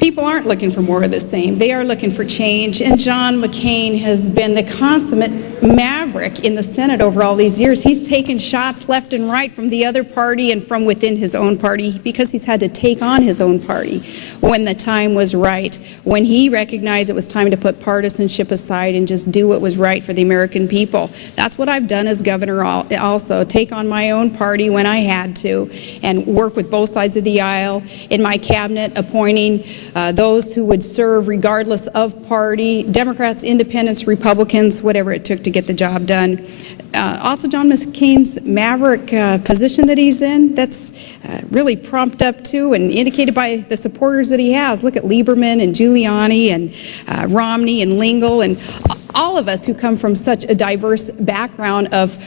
People aren't looking for more of the same. They are looking for change, and John McCain has been the consummate maverick in the Senate over all these years. He's taken shots left and right from the other party and from within his own party because he's had to take on his own party when the time was right, when he recognized it was time to put partisanship aside and just do what was right for the American people. That's what I've done as governor also, take on my own party when I had to and work with both sides of the aisle in my cabinet, appointing those who would serve regardless of party, Democrats, independents, Republicans, whatever it took to get the job done. Also, John McCain's maverick position that he's in, that's really prompted up to and indicated by the supporters that he has. Look at Lieberman and Giuliani and Romney and Lingle and all of us who come from such a diverse background of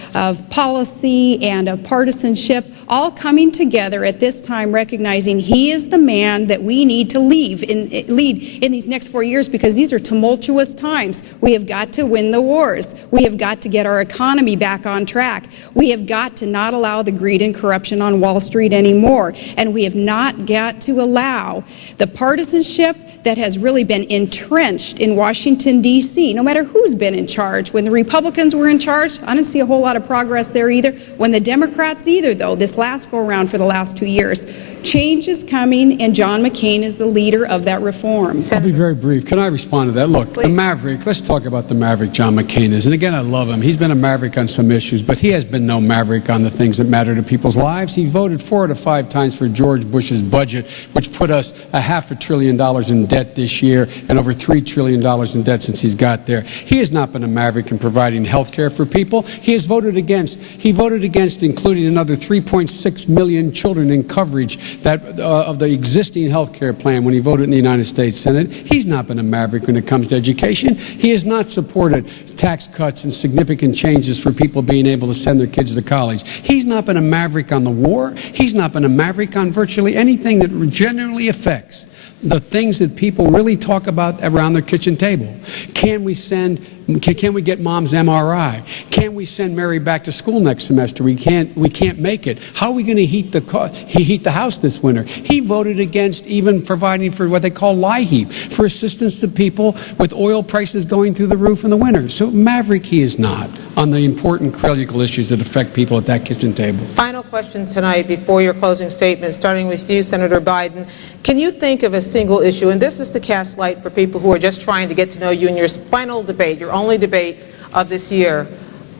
policy and of partisanship, all coming together at this time, recognizing he is the man that we need to lead in these next 4 years, because these are tumultuous times. We have got to win the wars. We have got to get our economy back on track. We have got to not allow the greed and corruption on Wall Street anymore. And we have not got to allow the partisanship that has really been entrenched in Washington, D.C., no matter who's been in charge. When the Republicans were in charge, I didn't see a whole lot of progress there either. When the Democrats either, though, this last go-around for the last 2 years. Change is coming, and John McCain is the leader of that reform. I'll be very brief. Can I respond to that? Look, Please. The maverick, let's talk about the maverick John McCain is. And again, I love him. He's been a maverick on some issues, but he has been no maverick on the things that matter to people's lives. He voted 4 out of 5 times for George Bush's budget, which put us $500 billion in debt this year and over $3 trillion in debt since he's got there. He has not been a maverick in providing health care for people. He voted against including another 3.6 million children in coverage that of the existing health care plan when he voted in the United States Senate. He's not been a maverick when it comes to education. He has not supported tax cuts and significant changes for people being able to send their kids to college. He's not been a maverick on the war. He's not been a maverick on virtually anything that generally affects the things that people really talk about around their kitchen table. Can we get mom's MRI? Can we send Mary back to school next semester? We can't make it. How are we going to heat the house this winter? He voted against even providing for what they call LIHEAP, for assistance to people with oil prices going through the roof in the winter. So maverick he is not on the important critical issues that affect people at that kitchen table. Final question tonight before your closing statement, starting with you, Senator Biden. Can you think of a single issue, and this is to cast light for people who are just trying to get to know you in your final debate, your only debate of this year.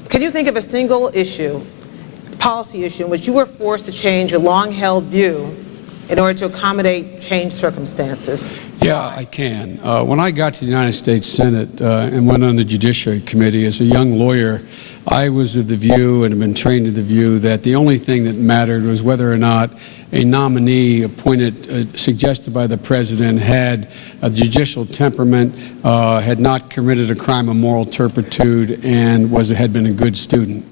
Can you think of a single issue, policy issue, in which you were forced to change a long-held view in order to accommodate changed circumstances? Yeah, I can. When I got to the United States Senate and went on the Judiciary Committee as a young lawyer, I was of the view and have been trained to the view that the only thing that mattered was whether or not a nominee appointed, suggested by the president, had a judicial temperament, had not committed a crime of moral turpitude, and had been a good student.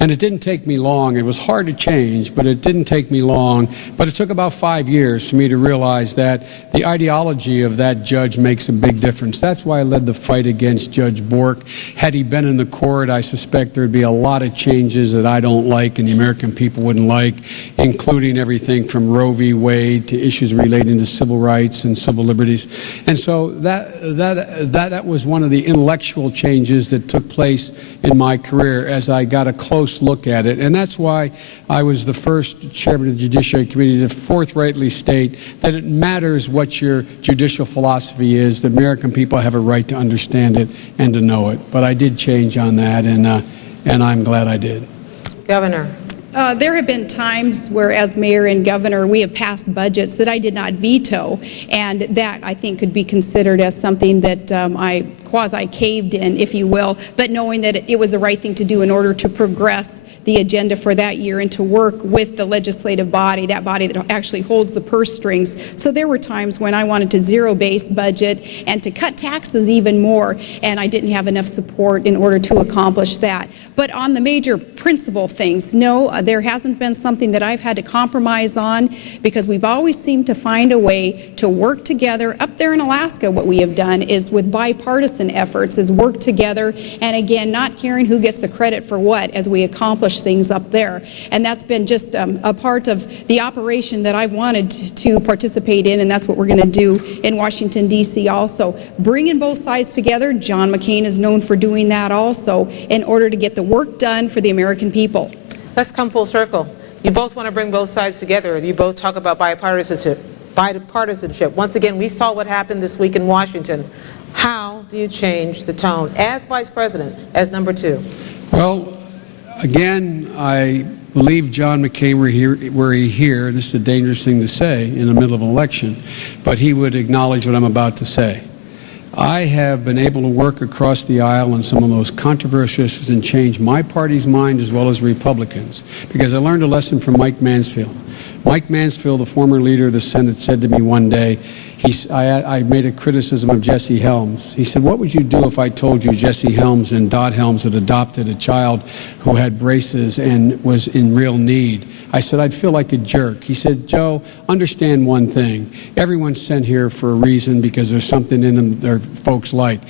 And it didn't take me long. It was hard to change, but it didn't take me long. But it took about 5 years for me to realize that the ideology of that judge makes a big difference. That's why I led the fight against Judge Bork. Had he been in the court, I suspect there'd be a lot of changes that I don't like and the American people wouldn't like, including everything from Roe v. Wade to issues relating to civil rights and civil liberties. And so that was one of the intellectual changes that took place in my career as I got a close look at it. And that's why I was the first chairman of the Judiciary Committee to forthrightly state that it matters what your judicial philosophy is. The American people have a right to understand it and to know it. But I did change on that, and I'm glad I did. Governor. There have been times where, as mayor and governor, we have passed budgets that I did not veto, and that I think could be considered as something that I quasi-caved in, if you will, but knowing that it was the right thing to do in order to progress the agenda for that year and to work with the legislative body, that body that actually holds the purse strings. So there were times when I wanted to zero-base budget and to cut taxes even more, and I didn't have enough support in order to accomplish that. But on the major principal things, no, There hasn't been something that I've had to compromise on, because we've always seemed to find a way to work together. Up there in Alaska, what we have done is, with bipartisan efforts, is work together, and again, not caring who gets the credit for what as we accomplish things up there. And that's been just a part of the operation that I've wanted to participate in, and that's what we're going to do in Washington, D.C. also. Bringing both sides together. John McCain is known for doing that also, in order to get the work done for the American people. Let's come full circle. You both want to bring both sides together. You both talk about bipartisanship. Once again, we saw what happened this week in Washington. How do you change the tone as Vice President, as number 2? Well, again, I believe John McCain were he here, this is a dangerous thing to say in the middle of an election, but he would acknowledge what I'm about to say. I have been able to work across the aisle on some of the most controversial issues and change my party's mind as well as Republicans, because I learned a lesson from Mike Mansfield. Mike Mansfield, the former leader of the Senate, said to me one day, I made a criticism of Jesse Helms. He said, "What would you do if I told you Jesse Helms and Dot Helms had adopted a child who had braces and was in real need?" I said, "I'd feel like a jerk." He said, "Joe, understand one thing. Everyone's sent here for a reason, because there's something in them their folks like.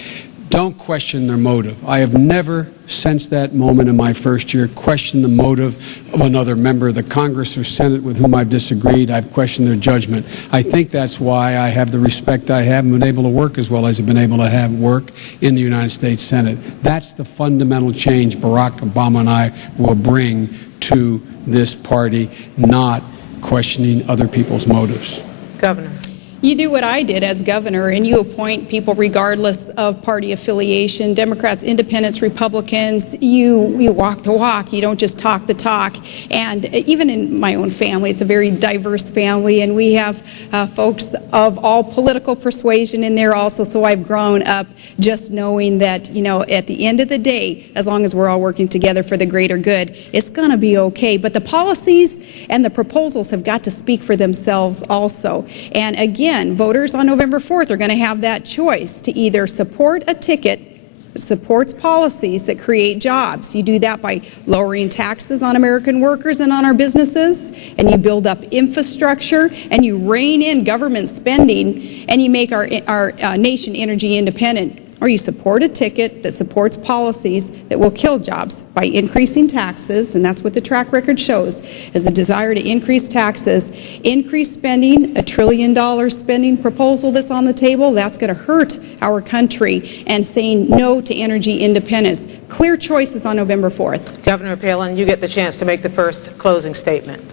Don't question their motive." I have never, since that moment in my first year, questioned the motive of another member of the Congress or Senate with whom I've disagreed. I've questioned their judgment. I think that's why I have the respect I have and been able to work as well as I've been able to have work in the United States Senate. That's the fundamental change Barack Obama and I will bring to this party, not questioning other people's motives. Governor. You do what I did as governor, and you appoint people regardless of party affiliation, Democrats, independents, Republicans. You walk the walk. You don't just talk the talk. And even in my own family, it's a very diverse family, and we have folks of all political persuasion in there also. So I've grown up just knowing that, you know, at the end of the day, as long as we're all working together for the greater good, it's going to be okay. But the policies and the proposals have got to speak for themselves also. And again, voters on November 4th are going to have that choice to either support a ticket that supports policies that create jobs. You do that by lowering taxes on American workers and on our businesses, and you build up infrastructure, and you rein in government spending, and you make our nation energy independent. Or you support a ticket that supports policies that will kill jobs by increasing taxes, and that's what the track record shows, is a desire to increase taxes, increase spending, $1 trillion spending proposal that's on the table. That's going to hurt our country, and saying no to energy independence. Clear choices on November 4th. Governor Palin, you get the chance to make the first closing statement.